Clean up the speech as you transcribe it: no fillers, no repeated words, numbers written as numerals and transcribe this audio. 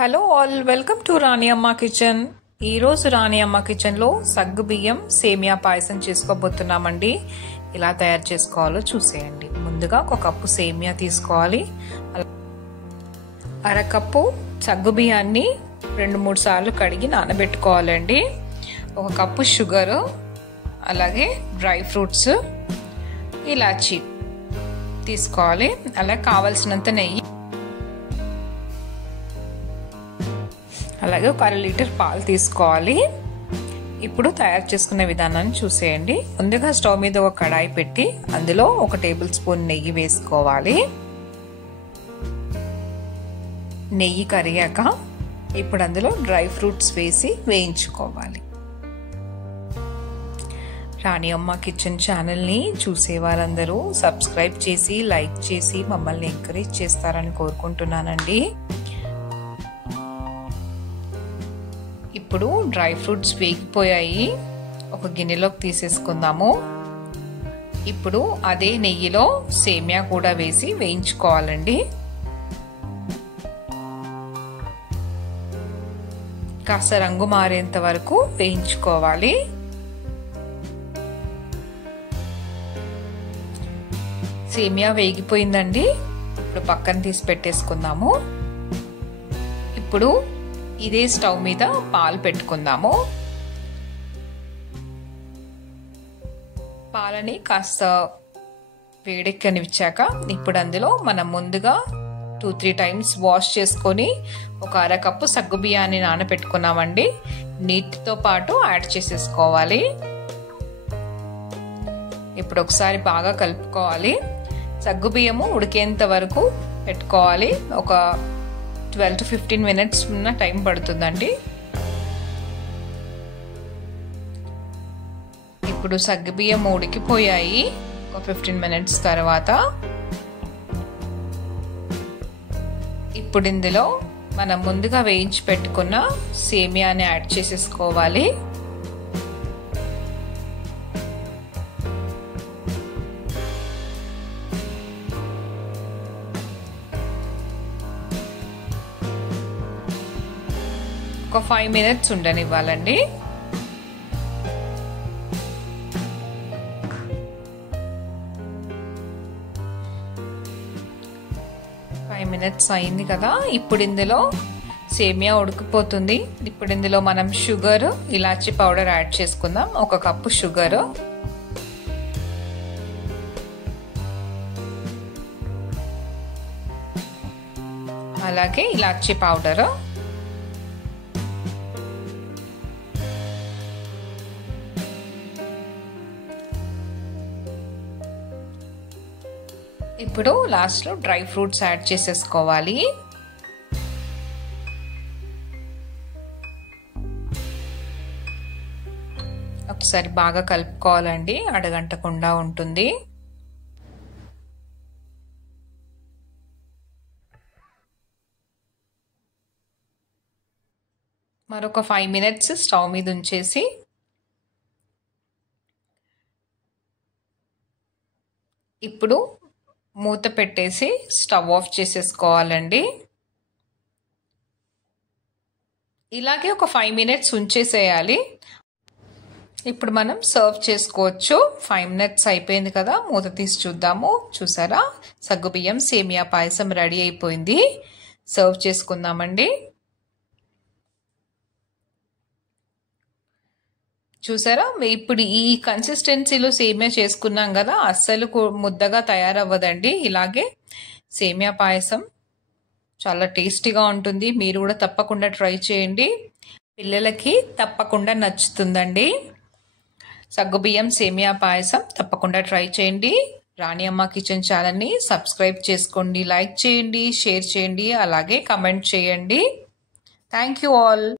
Hello all, welcome to రాణి అమ్మ kitchen. ఈరోజు రాణి అమ్మ కిచెన్లో సగ్గు బియ్యం సేమియా పాయసం చేసుకోబోతున్నామండి. ఎలా తయారు చేసుకోవాలో చూసేయండి. ముందుగా ఒక కప్పు సేమియా తీసుకోవాలి. అరకప్పు సగ్గు బియ్యాన్ని 2-3 సార్లు కడిగి నానబెట్టుకోవాలండి. ఒక కప్పు షుగరు, అలాగే డ్రై ఫ్రూట్స్, ఇలాచీ తీసుకోవాలి. అలాగే కావలసినంత నెయ్యి, అలాగే ఒక 1/2 లీటర్ పాలు తీసుకోవాలి. ఇప్పుడు తయారు చేసుకునే విధానాన్ని చూసేయండి. ముందుగా స్టవ్ మీద ఒక కడాయి పెట్టి అందులో 1 టేబుల్ స్పూన్ నెయ్యి వేసుకోవాలి. నెయ్యి కరిగాక ఇప్పుడు అందులో డ్రై ఫ్రూట్స్ వేసి వేయించుకోవాలి. రాణి అమ్మ కిచెన్ ఛానల్ని చూసే వారందరూ సబ్స్క్రైబ్ చేసి లైక్ చేసి మమ్మల్ని ఎంకరేజ్ చేస్తారని కోరుకుంటున్నానండి. ఇప్పుడు డ్రై ఫ్రూట్స్ వేగిపోయాయి. ఒక గిన్నెలోకి తీసేసుకుందాము. ఇప్పుడు అదే నెయ్యిలో సేమియా కూడా వేసి వేయించుకోవాలండి. కాస్త రంగు మారేంత వరకు వేయించుకోవాలి. సేమియా వేగిపోయిందండి. ఇప్పుడు పక్కన తీసి పెట్టేసుకుందాము. ఇప్పుడు ఇదే స్టవ్ మీద పాలు పెట్టుకుందాము. పాలని కాస్త వేడెక్కనిచ్చాక ఇప్పుడు అందులో మనం ముందుగా 2-3 టైమ్స్ వాష్ చేసుకొని ఒక అరకప్పు సగ్గు బియ్యాన్ని నానబెట్టుకున్నామండి. నీటితో పాటు యాడ్ చేసేసుకోవాలి. ఇప్పుడు ఒకసారి బాగా కలుపుకోవాలి. సగ్గు బియ్యము ఉడికేంత వరకు పెట్టుకోవాలి. ఒక 12 to 15 మినిట్స్ ఉన్న టైం పడుతుందండి. ఇప్పుడు సగ్గుబియ్యం ఉడికిపోయాయి. ఒక 15 మినిట్స్ తర్వాత ఇప్పుడు ఇందులో మనం ముందుగా వేయించి పెట్టుకున్న సేమియాని యాడ్ చేసేసుకోవాలి. ఒక 5 మినిట్స్ ఉండనివ్వాలండి. 5 మినిట్స్ అయింది కదా. ఇప్పుడు ఇందులో సేమియా ఉడికిపోతుంది. ఇప్పుడు ఇందులో మనం షుగర్, ఇలాచీ పౌడర్ యాడ్ చేసుకుందాం. 1 కప్పు షుగర్, అలాగే ఇలాచీ పౌడర్, ఇప్పుడు లాస్ట్లో డ్రై ఫ్రూట్స్ యాడ్ చేసేసుకోవాలి. ఒకసారి బాగా కలుపుకోవాలండి, అడగంటకుండా ఉంటుంది. మరొక 5 మినిట్స్ స్టవ్ మీద ఉంచేసి ఇప్పుడు మూత పెట్టేసి స్టవ్ ఆఫ్ చేసేసుకోవాలండి. ఇలాగే ఒక 5 మినిట్స్ ఉంచేసేయాలి. ఇప్పుడు మనం సర్వ్ చేసుకోవచ్చు. 5 మినిట్స్ అయిపోయింది కదా. మూత తీసి చూద్దాము. చూసారా, సగ్గుబియ్యం సేమియా పాయసం రెడీ అయిపోయింది. సర్వ్ చేసుకుందామండి. చూసారా, ఇప్పుడు ఈ కన్సిస్టెన్సీలో సేమియా చేసుకున్నాం కదా, అస్సలు ముద్దగా తయారవ్వదండి. ఇలాగే సేమియా పాయసం చాలా టేస్టీగా ఉంటుంది. మీరు కూడా తప్పకుండా ట్రై చేయండి. పిల్లలకి తప్పకుండా నచ్చుతుందండి. సగ్గుబియ్యం సేమియా పాయసం తప్పకుండా ట్రై చేయండి. రాణి అమ్మ కిచెన్ ఛానల్ని సబ్స్క్రైబ్ చేసుకోండి, లైక్ చేయండి, షేర్ చేయండి, అలాగే కమెంట్ చేయండి. Thank you all.